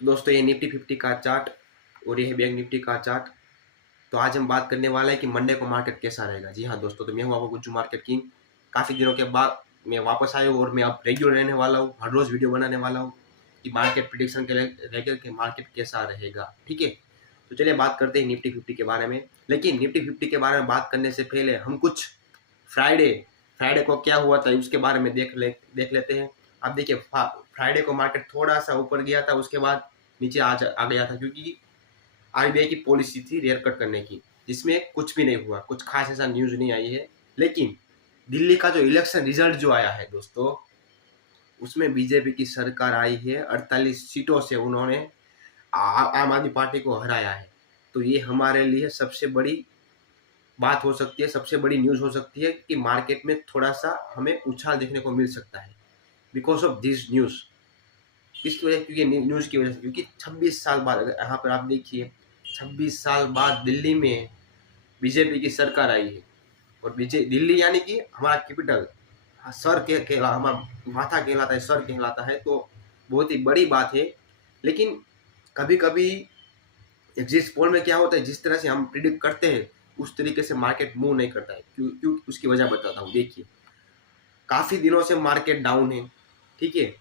तो दोस्तों ये निफ्टी 50 का चार्ट और ये है बैंक निफ्टी का चार्ट। तो आज हम बात करने वाले हैं कि मंडे को मार्केट कैसा रहेगा। जी हाँ दोस्तों, तो मैं हूँ आपको गुज्जू मार्केट किंग। काफ़ी दिनों के बाद मैं वापस आया हूँ और मैं अब रेगुलर रहने वाला हूँ, हर रोज़ वीडियो बनाने वाला हूँ कि मार्केट प्रिडिक्शन के लिए रहेगा कि मार्केट कैसा रहेगा। ठीक है, तो चलिए बात करते हैं निफ्टी 50 के बारे में। लेकिन निफ्टी 50 के बारे में बात करने से पहले हम कुछ फ्राइडे फ्राइडे को क्या हुआ था उसके बारे में देख लेते हैं। अब देखिए, फ्राइडे को मार्केट थोड़ा सा ऊपर गया था, उसके बाद नीचे आ गया था, क्योंकि आरबीआई की पॉलिसी थी रेयर कट करने की, जिसमें कुछ भी नहीं हुआ, कुछ खास ऐसा न्यूज नहीं आई है। लेकिन दिल्ली का जो इलेक्शन रिजल्ट जो आया है दोस्तों, उसमें बीजेपी की सरकार आई है, 48 सीटों से उन्होंने आम आदमी पार्टी को हराया है। तो ये हमारे लिए सबसे बड़ी बात हो सकती है, सबसे बड़ी न्यूज हो सकती है कि मार्केट में थोड़ा सा हमें उछाल देखने को मिल सकता है बिकॉज ऑफ दिस न्यूज। किसकी वजह, क्योंकि न्यूज की वजह से, क्योंकि 26 साल बाद, यहाँ पर आप देखिए 26 साल बाद दिल्ली में बीजेपी की सरकार आई है। और दिल्ली यानी कि हमारा कैपिटल, सर के हमारा माथा कहलाता है, सर कहलाता है, तो बहुत ही बड़ी बात है। लेकिन कभी कभी एग्जिट पोल में क्या होता है, जिस तरह से हम प्रिडिक्ट करते हैं उस तरीके से मार्केट मूव नहीं करता है। क्यों उसकी वजह बताता हूँ। देखिए, काफ़ी दिनों से मार्केट डाउन है। ठीक है,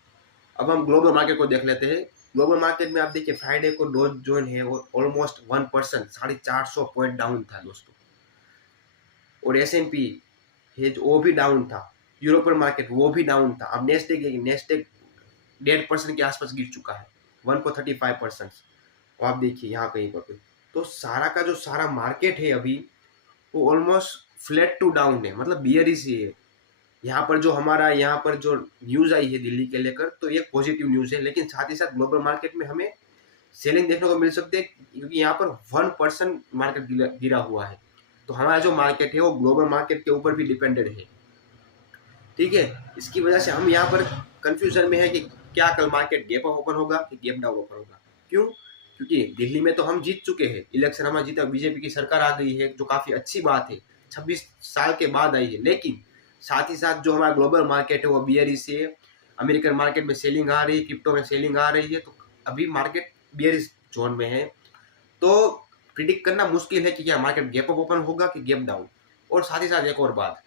अब हम ग्लोबल मार्केट को देख लेते हैं। ग्लोबल मार्केट में आप देखिए, फ्राइडे को डॉ जोन है वो ऑलमोस्ट 1%, 450 पॉइंट डाउन था दोस्तों। और S&P है वो भी डाउन था। यूरोपियन मार्केट वो भी डाउन था। अब नेस्टेक 1.5% के आसपास गिर चुका है, 1.35%। और आप देखिए यहाँ कहीं पर, तो सारा का जो सारा मार्केट है अभी वो ऑलमोस्ट फ्लैट टू डाउन है, मतलब बियरिश ही है। यहाँ पर जो हमारा यहाँ पर जो न्यूज आई है दिल्ली के लेकर, तो ये पॉजिटिव न्यूज है। लेकिन साथ ही साथ ग्लोबल मार्केट में हमें सेलिंग देखने को मिल सकती है, क्योंकि यहाँ पर 1% मार्केट गिरा हुआ है। तो हमारा जो मार्केट है वो ग्लोबल मार्केट के ऊपर भी डिपेंडेड है। ठीक है, इसकी वजह से हम यहाँ पर कंफ्यूजन में है कि क्या कल मार्केट गैप अप ओपन होगा कि गैप डाउन ओपन होगा। क्यों? क्योंकि दिल्ली में तो हम जीत चुके हैं, इलेक्शन हमारा जीता, बीजेपी की सरकार आ गई है, जो काफी अच्छी बात है, 26 साल के बाद आई है। लेकिन साथ ही साथ जो हमारा ग्लोबल मार्केट है वो बियरिश है। अमेरिकन मार्केट में सेलिंग आ रही है, क्रिप्टो में सेलिंग आ रही है, तो अभी मार्केट बियरिश जोन में है। तो प्रिडिक्ट करना मुश्किल है कि क्या मार्केट गैप अप ओपन होगा कि गैप डाउन। और साथ ही साथ एक और बात,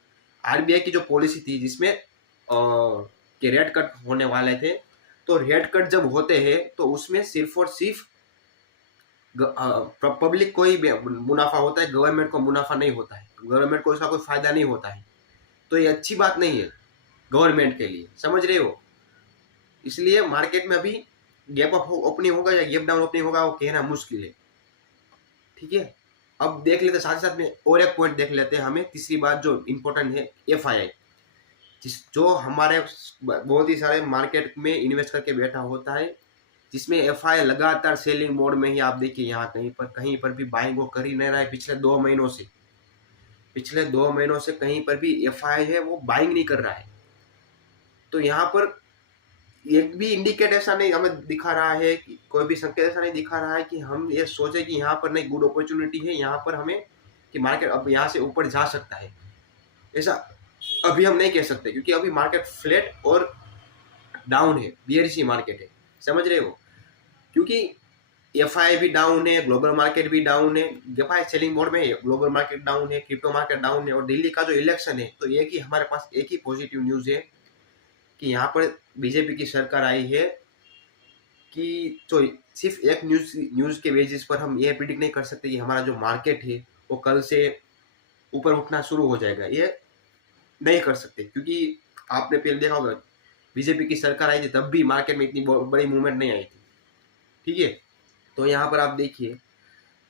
आरबीआई की जो पॉलिसी थी जिसमें कि रेट कट होने वाले थे, तो रेट कट जब होते हैं तो उसमें सिर्फ और सिर्फ पब्लिक को ही मुनाफा होता है, गवर्नमेंट को मुनाफा नहीं होता है, गवर्नमेंट को इसका कोई फायदा नहीं होता है। तो ये अच्छी बात नहीं है गवर्नमेंट के लिए, समझ रहे हो। इसलिए मार्केट में अभी गैप अप ओपनिंग होगा या गैप डाउन ओपनिंग होगा वो कहना मुश्किल है। ठीक है, अब देख लेते साथ ही साथ में और एक पॉइंट देख लेते हैं। हमें तीसरी बात जो इम्पोर्टेंट है, एफआईआई, जो हमारे बहुत ही सारे मार्केट में इन्वेस्ट करके बैठा होता है, जिसमें एफआईआई लगातार सेलिंग मोड में ही। आप देखिए यहाँ कहीं पर भी बाइंग वो कर ही नहीं रहा है। पिछले 2 महीनों से कहीं पर भी एफआईआई है वो बाइंग नहीं कर रहा है। तो यहाँ पर एक भी इंडिकेट ऐसा नहीं हमें दिखा रहा है, कि कोई भी संकेत ऐसा नहीं दिखा रहा है कि हम ये सोचे कि यहाँ पर नहीं गुड अपॉर्चुनिटी है, यहाँ पर हमें कि मार्केट अब यहाँ से ऊपर जा सकता है। ऐसा अभी हम नहीं कह सकते, क्योंकि अभी मार्केट फ्लैट और डाउन है, बियरिश मार्केट है, समझ रहे हो। क्योंकि एफआई भी डाउन है, ग्लोबल मार्केट भी डाउन है। एफआई सेलिंग मोड में है, ग्लोबल मार्केट डाउन है, क्रिप्टो मार्केट डाउन है, और दिल्ली का जो इलेक्शन है, तो एक ही हमारे पास एक ही पॉजिटिव न्यूज है कि यहाँ पर बीजेपी की सरकार आई है। कि जो सिर्फ एक न्यूज के बेसिस पर हम ये प्रिडिक्ट नहीं कर सकते कि हमारा जो मार्केट है वो कल से ऊपर उठना शुरू हो जाएगा, ये नहीं कर सकते। क्योंकि आपने पहले देखा होगा, बीजेपी की सरकार आई थी तब भी मार्केट में इतनी बड़ी मूवमेंट नहीं आई थी। ठीक है, तो यहाँ पर आप देखिए,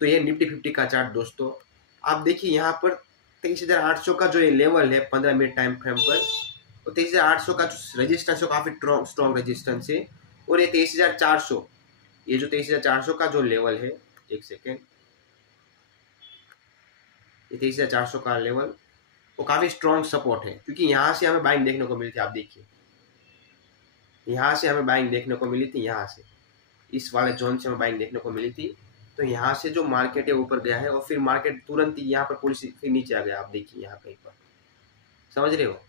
तो ये निफ्टी 50 का चार्ट दोस्तों, आप देखिए यहाँ पर 23,800 का जो ये लेवल है 15 मिनट टाइम फ्रेम पर, तो 23,800 का जो रेजिस्टेंस है काफी स्ट्रॉन्ग रेजिस्टेंस है। और ये 23,400, ये जो 23,400 का जो लेवल है, एक सेकेंड, ये 23,400 का लेवल वो काफी स्ट्रॉन्ग सपोर्ट है, क्योंकि यहाँ से हमें बाइंग देखने को मिली थी। आप देखिए, यहाँ से हमें बाइंग देखने को मिली थी, यहाँ से इस वाले जोन से हमें बाइंग देखने को मिली थी। तो यहाँ से जो मार्केट है ऊपर गया है, और फिर मार्केट तुरंत ही यहाँ पर पुलिस फिर नीचे आ गया। आप देखिए यहाँ कहीं पर, समझ रहे हो।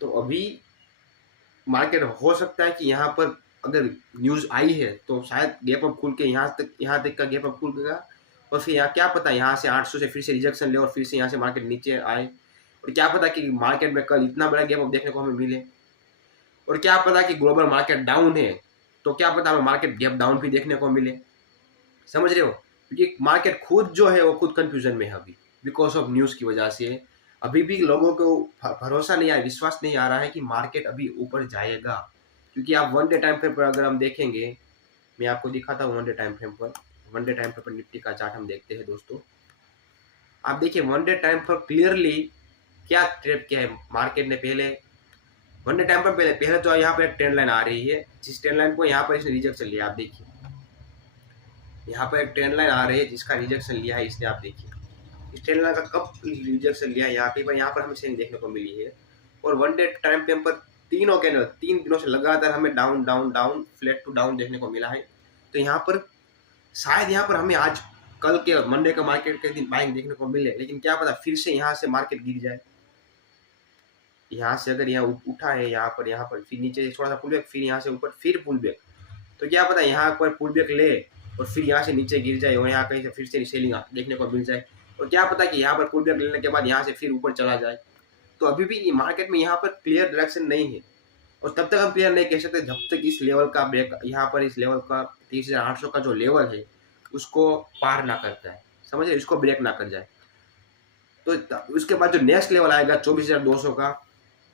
तो अभी मार्केट हो सकता है कि यहाँ पर अगर न्यूज़ आई है तो शायद गैप अप खुल के यहाँ तक का गैप अप खुल गया, और फिर यहाँ क्या पता यहाँ से 800 से फिर से रिजेक्शन ले और फिर से यहाँ से मार्केट नीचे आए, और क्या पता कि मार्केट में कल इतना बड़ा गैप अप देखने को हमें मिले, और क्या पता कि ग्लोबल मार्केट डाउन है तो क्या पता हमें मार्केट गैप डाउन भी देखने को मिले। समझ रहे हो, क्योंकि मार्केट खुद जो है वो खुद कंफ्यूजन में है अभी, बिकॉज ऑफ न्यूज़ की वजह से। अभी भी लोगों को भरोसा नहीं आ, विश्वास नहीं आ रहा है कि मार्केट अभी ऊपर जाएगा, क्योंकि आप वन डे टाइम फ्रेम पर अगर हम देखेंगे, मैं आपको दिखाता हूँ वन डे टाइम फ्रेम पर। वन डे टाइम फ्रेम पर निफ्टी का चार्ट हम देखते हैं दोस्तों। आप देखिए वन डे टाइम पर क्लियरली क्या ट्रेड किया है मार्केट ने। पहले वन डे टाइम पर पहले तो यहाँ पर एक ट्रेंड लाइन आ रही है, जिस ट्रेंड लाइन को यहाँ पर इसने रिजेक्शन लिया। आप देखिए यहाँ पर एक ट्रेंड लाइन आ रही है जिसका रिजेक्शन लिया है इसने। आप देखिए इस ट्रेंड लाइन का कब रिजेक्शन लिया है, यहाँ पर हमें सेलिंग देखने को मिली है। और वन डे टाइम फ्रेम पर तीनों कैंडल 3 दिनों से लगातार हमें down down down flat to down देखने को मिला है। तो यहाँ पर शायद यहाँ पर हमें आज कल के मंडे का मार्केट के दिन बाइंग देखने को मिले, लेकिन क्या पता फिर से यहाँ से मार्केट गिर जाए। यहाँ से अगर यहाँ उठा है यहाँ पर फिर नीचे थोड़ा सा पुल बैक, फिर यहाँ से ऊपर फिर पुल बैक, तो क्या पता यहाँ पर पुल बैक ले और फिर यहाँ से नीचे गिर जाए और यहाँ कहीं से फिर से सेलिंग देखने को मिल जाए, और क्या पता कि यहाँ पर पुल बैक लेने के बाद यहाँ से फिर ऊपर चला जाए। तो अभी भी मार्केट में यहाँ पर क्लियर डायरेक्शन नहीं है, और तब तक हम क्लियर नहीं कह सकते जब तक इस लेवल का ब्रेक, यहाँ पर इस लेवल का 30,800 का जो लेवल है उसको पार ना करता है, समझ रहे, इसको ब्रेक ना कर जाए। तो उसके बाद जो नेक्स्ट लेवल आएगा 24,200 का,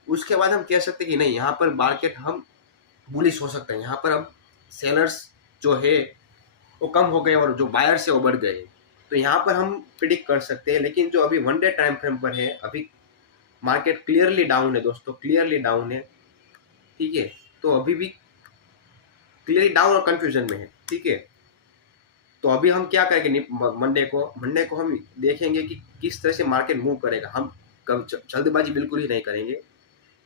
उसके बाद हम कह सकते कि नहीं यहाँ पर मार्केट हम बुलिश हो सकते हैं। यहाँ पर अब सेलर्स जो है वो कम हो गए और जो बायर्स है वो बढ़ गए, तो यहाँ पर हम प्रिडिक्ट कर सकते हैं। लेकिन जो अभी वन डे टाइम फ्रेम पर है अभी मार्केट क्लियरली डाउन है दोस्तों, क्लियरली डाउन है। ठीक है, तो अभी भी क्लियरली डाउन और कंफ्यूजन में है। ठीक है, तो अभी हम क्या करेंगे, मंडे को हम देखेंगे कि किस तरह से मार्केट मूव करेगा। हम जल्दबाजी बिल्कुल ही नहीं करेंगे,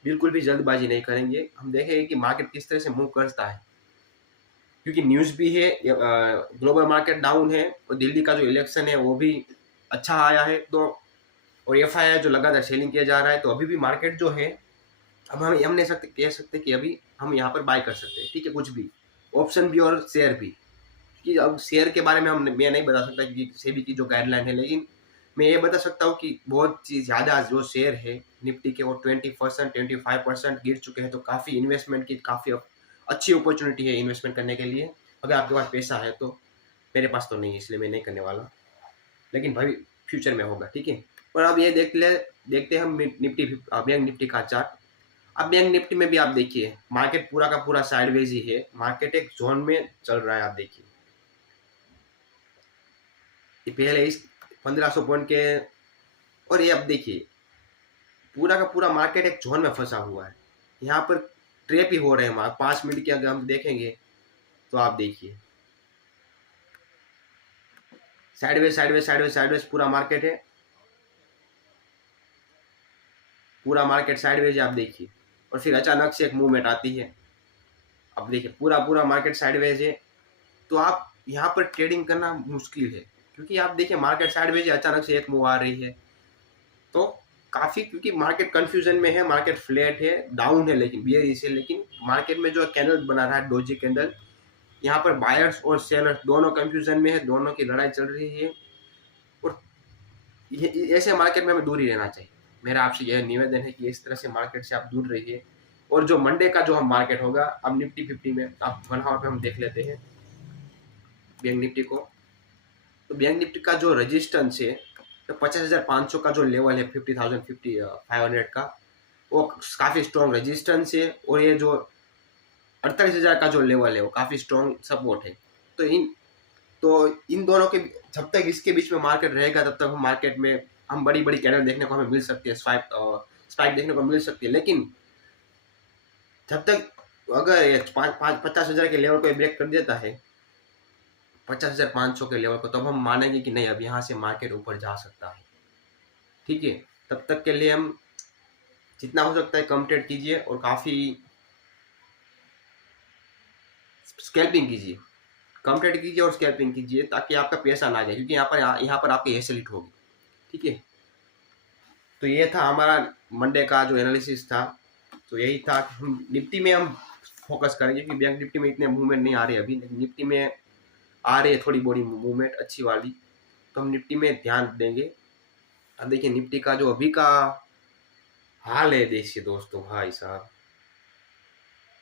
बिल्कुल भी जल्दबाजी नहीं करेंगे। हम देखेंगे कि मार्केट किस तरह से मूव करता है, क्योंकि न्यूज़ भी है, ग्लोबल मार्केट डाउन है, और दिल्ली का जो इलेक्शन है वो भी अच्छा आया है, तो और FII जो लगातार सेलिंग किया जा रहा है, तो अभी भी मार्केट जो है अब हम नहीं कह सकते कि अभी हम यहाँ पर बाय कर सकते हैं। ठीक है, कुछ भी ऑप्शन भी और शेयर भी, कि अब शेयर के बारे में मैं नहीं बता सकता क्योंकि सेबी की जो गाइडलाइन है, लेकिन मैं ये बता सकता हूँ कि बहुत ज़्यादा जो शेयर है निफ्टी के वो 20% 25% गिर चुके हैं। तो काफ़ी इन्वेस्टमेंट की काफ़ी अच्छी अपॉर्चुनिटी है इन्वेस्टमेंट करने के लिए, अगर आपके पास पैसा है तो। मेरे पास तो नहीं है इसलिए मैं नहीं करने वाला, लेकिन भाई फ्यूचर में होगा। ठीक है, और अब ये देखते हैं हम निफ्टी, बैंक निफ्टी का चार्ट। अब बैंक निफ्टी में भी आप देखिए मार्केट पूरा का पूरा साइडवेज ही है, मार्केट एक जोन में चल रहा है। आप देखिए पहले इस 1500 पॉइंट के, और ये अब देखिए पूरा का पूरा मार्केट एक जोन में फंसा हुआ है। यहाँ पर ट्रेप ही हो रहे हैं। 5 मिनट के अगर हम देखेंगे तो आप देखिए साइडवेज साइडवेज साइडवेज साइडवेज पूरा मार्केट है, पूरा मार्केट साइडवेज आप देखिए, और फिर अचानक से एक मूवमेंट आती है। अब देखिए पूरा मार्केट साइडवेज है, तो आप यहाँ पर ट्रेडिंग करना मुश्किल है, क्योंकि आप देखिए मार्केट साइडवेज है, अचानक से एक मूव आ रही है, तो काफ़ी, क्योंकि मार्केट कंफ्यूजन में है, मार्केट फ्लैट है, डाउन है, लेकिन बियरिश है। लेकिन मार्केट में जो कैंडल बना रहा है डोजी कैंडल, यहाँ पर बायर्स और सेलर्स दोनों कंफ्यूजन में है, दोनों की लड़ाई चल रही है, और ऐसे मार्केट में हमें दूर ही रहना चाहिए। मेरा आपसे यह निवेदन है कि इस तरह से मार्केट से आप दूर रहिए। और जो मंडे का जो हम मार्केट होगा, अब निफ्टी 50 में आप 1 आवर पे हम देख लेते हैं बैंक निफ्टी को। तो बैंक निफ्टी का जो रेजिस्टेंस है, तो 50,500 का जो लेवल है 50,500 का, वो काफ़ी स्ट्रॉन्ग रेजिस्टेंस है, और ये जो 48,000 का जो लेवल है वो काफ़ी स्ट्रॉन्ग सपोर्ट है। तो इन दोनों के, जब तक इसके बीच में मार्केट रहेगा तब तक हम मार्केट में हम बड़ी बड़ी कैंडल देखने को हमें मिल सकती है, स्पाइक देखने को मिल सकती है। लेकिन जब तक अगर 50,000 के लेवल को ब्रेक कर देता है, 50,500 के लेवल को, तब हम मानेंगे कि नहीं अब यहाँ से मार्केट ऊपर जा सकता है। ठीक है, तब तक के लिए हम जितना हो सकता है कम ट्रेड कीजिए और काफ़ी स्कैल्पिंग कीजिए, कम ट्रेड कीजिए और स्कैल्पिंग कीजिए, ताकि आपका पैसा ना जाए, क्योंकि यहाँ पर आपकी हेसलिट होगी। ठीक है, तो ये था हमारा मंडे का जो एनालिसिस था। तो यही था, हम निफ्टी में हम फोकस करेंगे, क्योंकि बैंक निफ्टी में इतने मूवमेंट नहीं आ रहे अभी। निफ्टी में आ रही है थोड़ी बड़ी मूवमेंट अच्छी वाली, तो हम निफ्टी में ध्यान देंगे। अब देखिए निफ्टी का जो अभी का हाल है देखिए दोस्तों, भाई साहब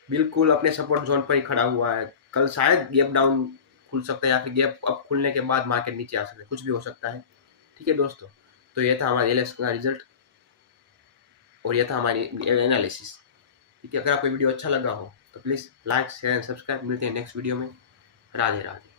बिल्कुल अपने सपोर्ट जोन पर ही खड़ा हुआ है। कल शायद गैप डाउन खुल सकता है, या फिर गैप अप खुलने के बाद मार्केट नीचे आ सकता है, कुछ भी हो सकता है। ठीक है दोस्तों, तो ये था हमारा एलएस का रिजल्ट और ये था हमारी एनालिसिस। ठीक है, अगर आपको वीडियो अच्छा लगा हो तो please like share and subscribe. मिलते हैं नेक्स्ट वीडियो में। राधे राधे।